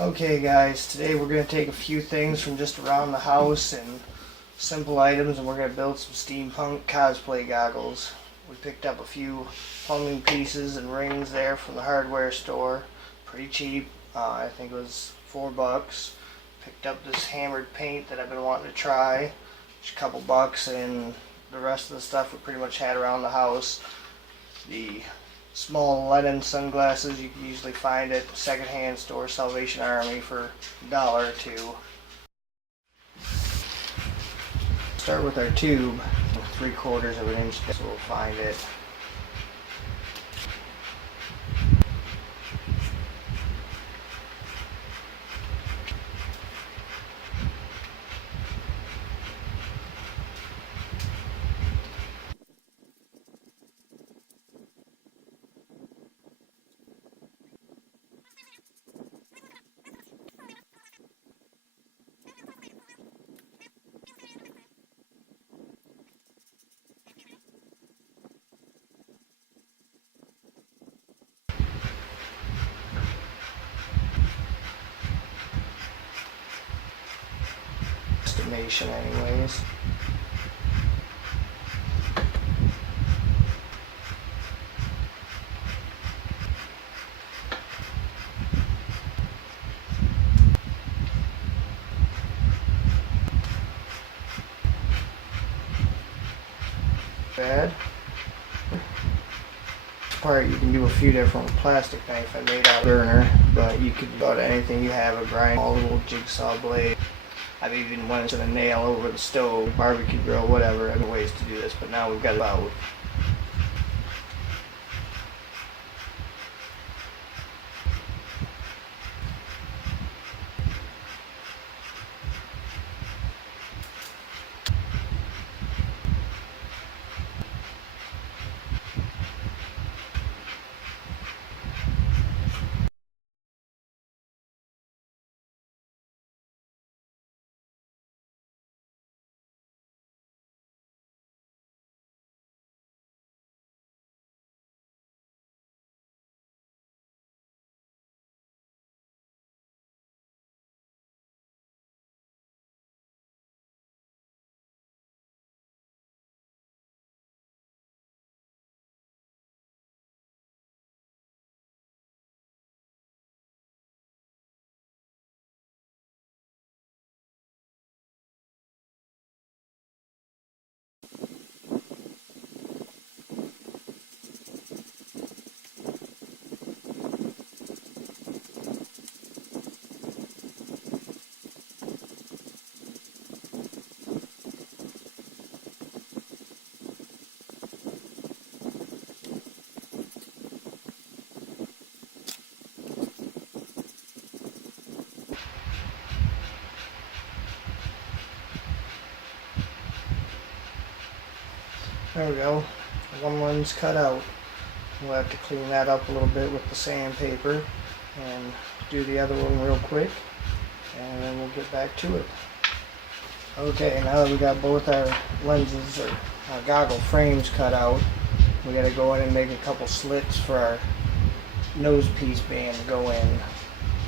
Okay guys, today we're going to take a few things from just around the house and simple items, and we're going to build some steampunk cosplay goggles. We picked up a few plumbing pieces and rings there from the hardware store. Pretty cheap. I think it was $4. Picked up this hammered paint that I've been wanting to try. Just a couple bucks, and the rest of the stuff we pretty much had around the house. The small Lennon sunglasses you can usually find at secondhand store, Salvation Army, for $1 or $2. Start with our tube, 3/4 of an inch, so we'll find it. Estimation anyways. Bad. Part you can do a few different plastic knife I made out of burner, but you could do about anything you have, a grind, a little jigsaw blade. I've even went to the nail over the stove, barbecue grill, whatever. Other ways to do this, but now we've got about. There we go. One one's cut out. We'll have to clean that up a little bit with the sandpaper and do the other one real quick, and then we'll get back to it. Okay, now that we got both our lenses or our goggle frames cut out, we got to go in and make a couple slits for our nose piece band to go in.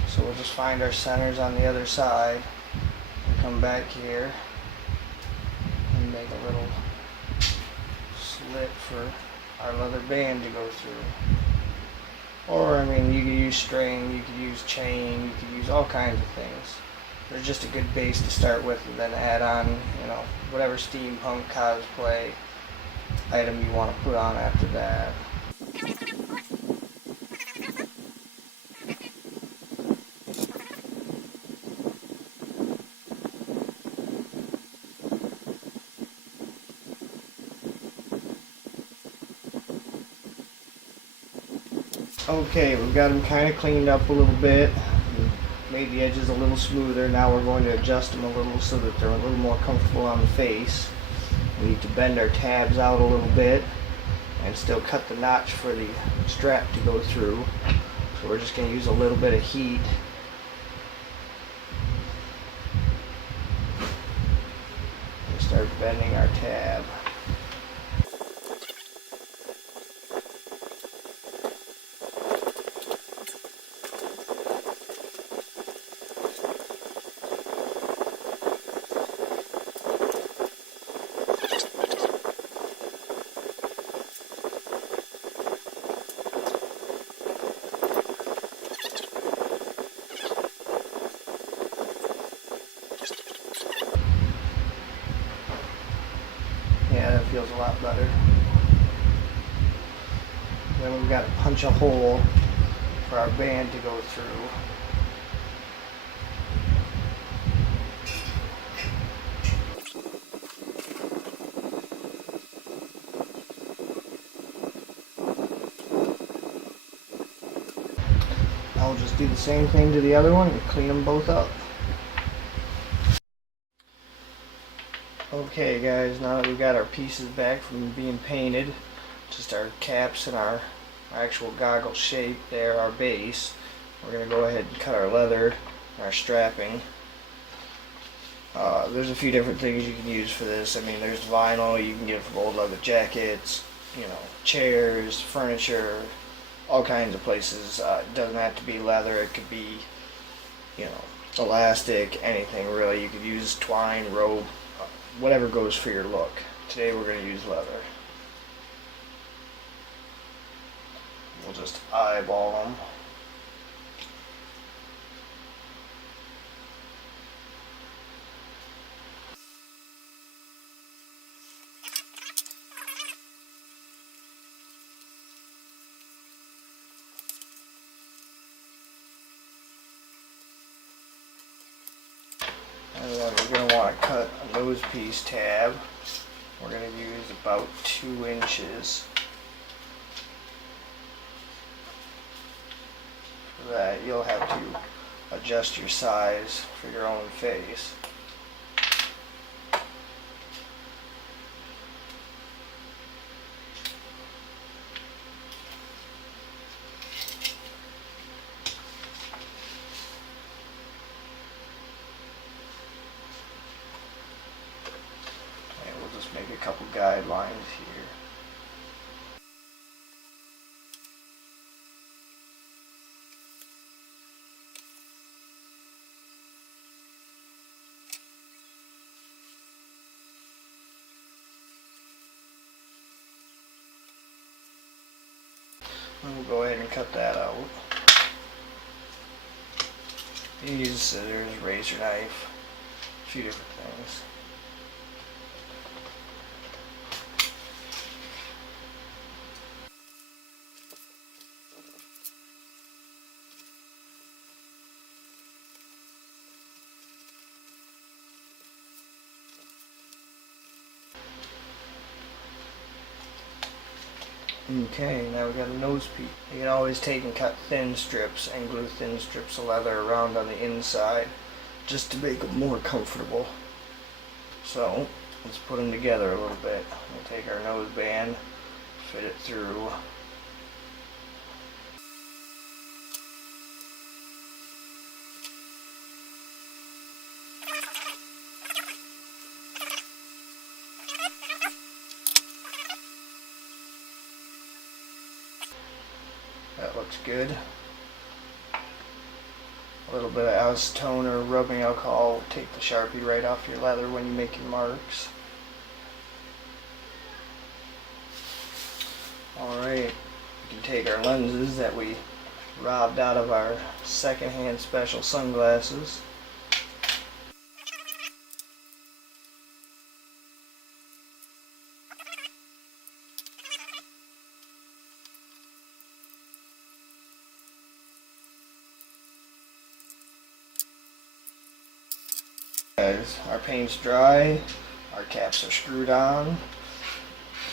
So we'll just find our centers on the other side and come back here and make a little slit for our leather band to go through. Or, I mean, you could use string, you could use chain, you could use all kinds of things. They're just a good base to start with, and then add on, you know, whatever steampunk cosplay item you want to put on after that. Okay, we've got them kind of cleaned up a little bit, made the edges a little smoother. Now we're going to adjust them a little so that they're a little more comfortable on the face. We need to bend our tabs out a little bit and still cut the notch for the strap to go through. So we're just going to use a little bit of heat. And start bending our tab. feels a lot better. Then we've got to punch a hole for our band to go through. I'll just do the same thing to the other one and clean them both up. Okay guys, now that we've got our pieces back from being painted, just our caps and our actual goggle shape there, our base, we're going to go ahead and cut our leather, our strapping. There's a few different things you can use for this. I mean, there's vinyl you can get from old leather jackets, you know, chairs, furniture, all kinds of places. It doesn't have to be leather, it could be, you know, elastic, anything really. You could use twine, rope, whatever goes for your look. Today we're going to use leather. We'll just eyeball them. And then we're going to want to cut a nose piece tab. We're going to use about 2 inches. For that, you'll have to adjust your size for your own face. Make a couple guidelines here. And we'll go ahead and cut that out. You can use scissors, razor knife, a few different things. Okay, now we got a nose piece. You can always take and cut thin strips and glue thin strips of leather around on the inside just to make them more comfortable. So, let's put them together a little bit. We'll take our nose band, fit it through. That looks good. A little bit of acetone or rubbing alcohol will take the Sharpie right off your leather when you make your marks. Alright, we can take our lenses that we robbed out of our secondhand special sunglasses. Guys, our paint's dry, our caps are screwed on.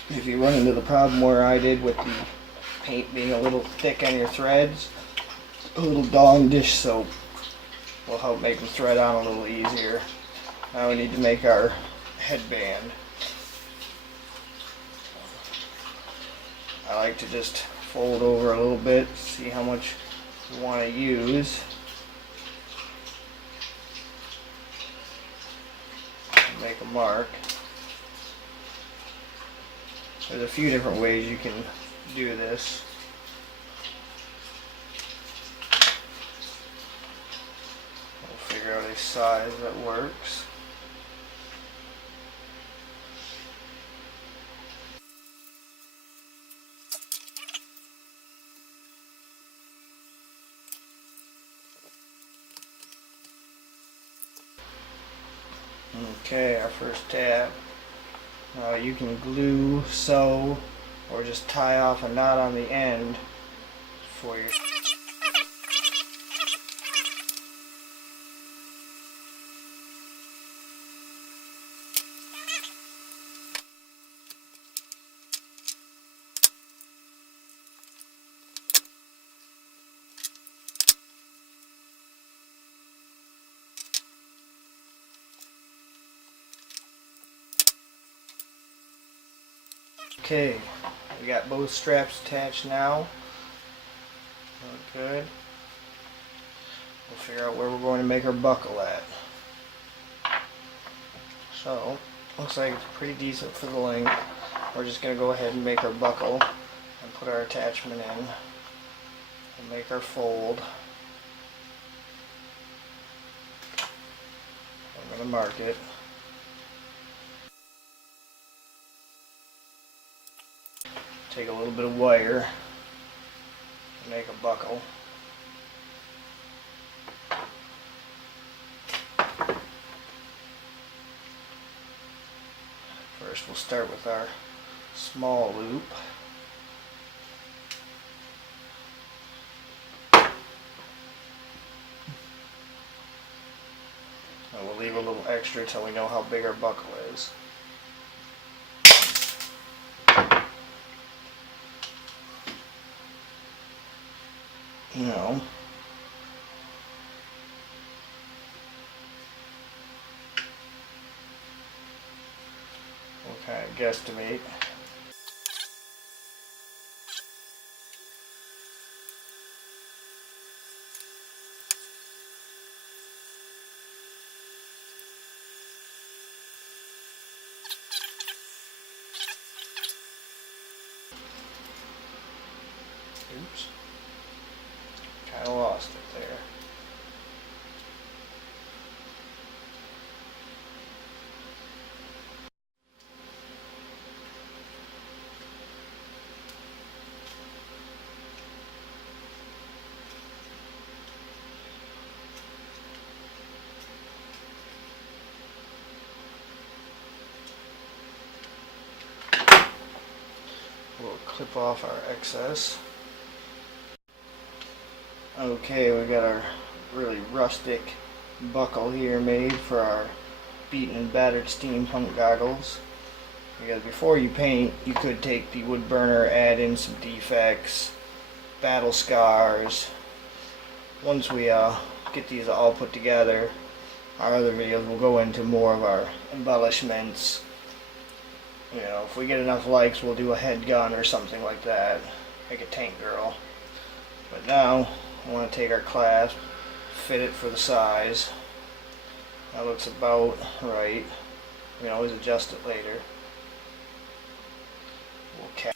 If you run into the problem where I did with the paint being a little thick on your threads, a little Dawn dish soap will help make them thread on a little easier. Now we need to make our headband. I like to just fold over a little bit, see how much you want to use. Make a mark. There's a few different ways you can do this. We'll figure out a size that works. Okay, our first tab. You can glue, sew, or just tie off a knot on the end for your. Okay, we got both straps attached now. Look good. We'll figure out where we're going to make our buckle at. So, looks like it's pretty decent for the length. We're just going to go ahead and make our buckle and put our attachment in and make our fold. I'm going to mark it. Take a little bit of wire and make a buckle. First we'll start with our small loop. And we'll leave a little extra till we know how big our buckle is. Now, we'll kind of guesstimate. Oops. Kind of lost it there. We'll clip off our excess. Okay, we got our really rustic buckle here made for our beaten and battered steampunk goggles. Because before you paint, you could take the wood burner, add in some defects, battle scars. Once we get these all put together, our other videos will go into more of our embellishments. You know, if we get enough likes, we'll do a head gun or something like that, like a tank girl. But now, I want to take our clasp, fit it for the size. That looks about right. We can always adjust it later. We'll cap.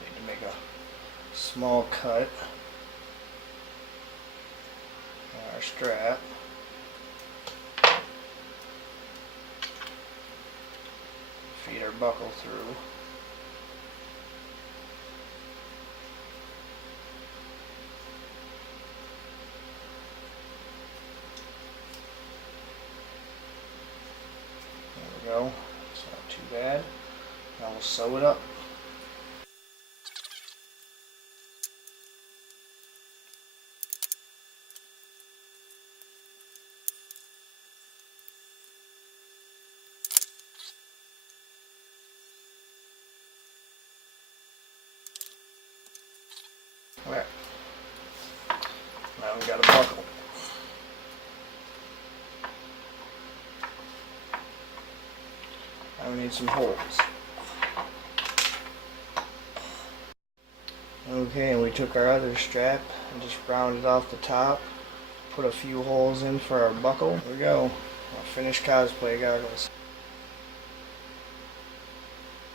Need to make a small cut on our strap. Feed our buckle through. There we go. It's not too bad. Now we'll sew it up. Okay. Now we got a buckle. Now we need some holes. Okay, and we took our other strap and just rounded off the top, put a few holes in for our buckle. There we go. Our finished cosplay goggles.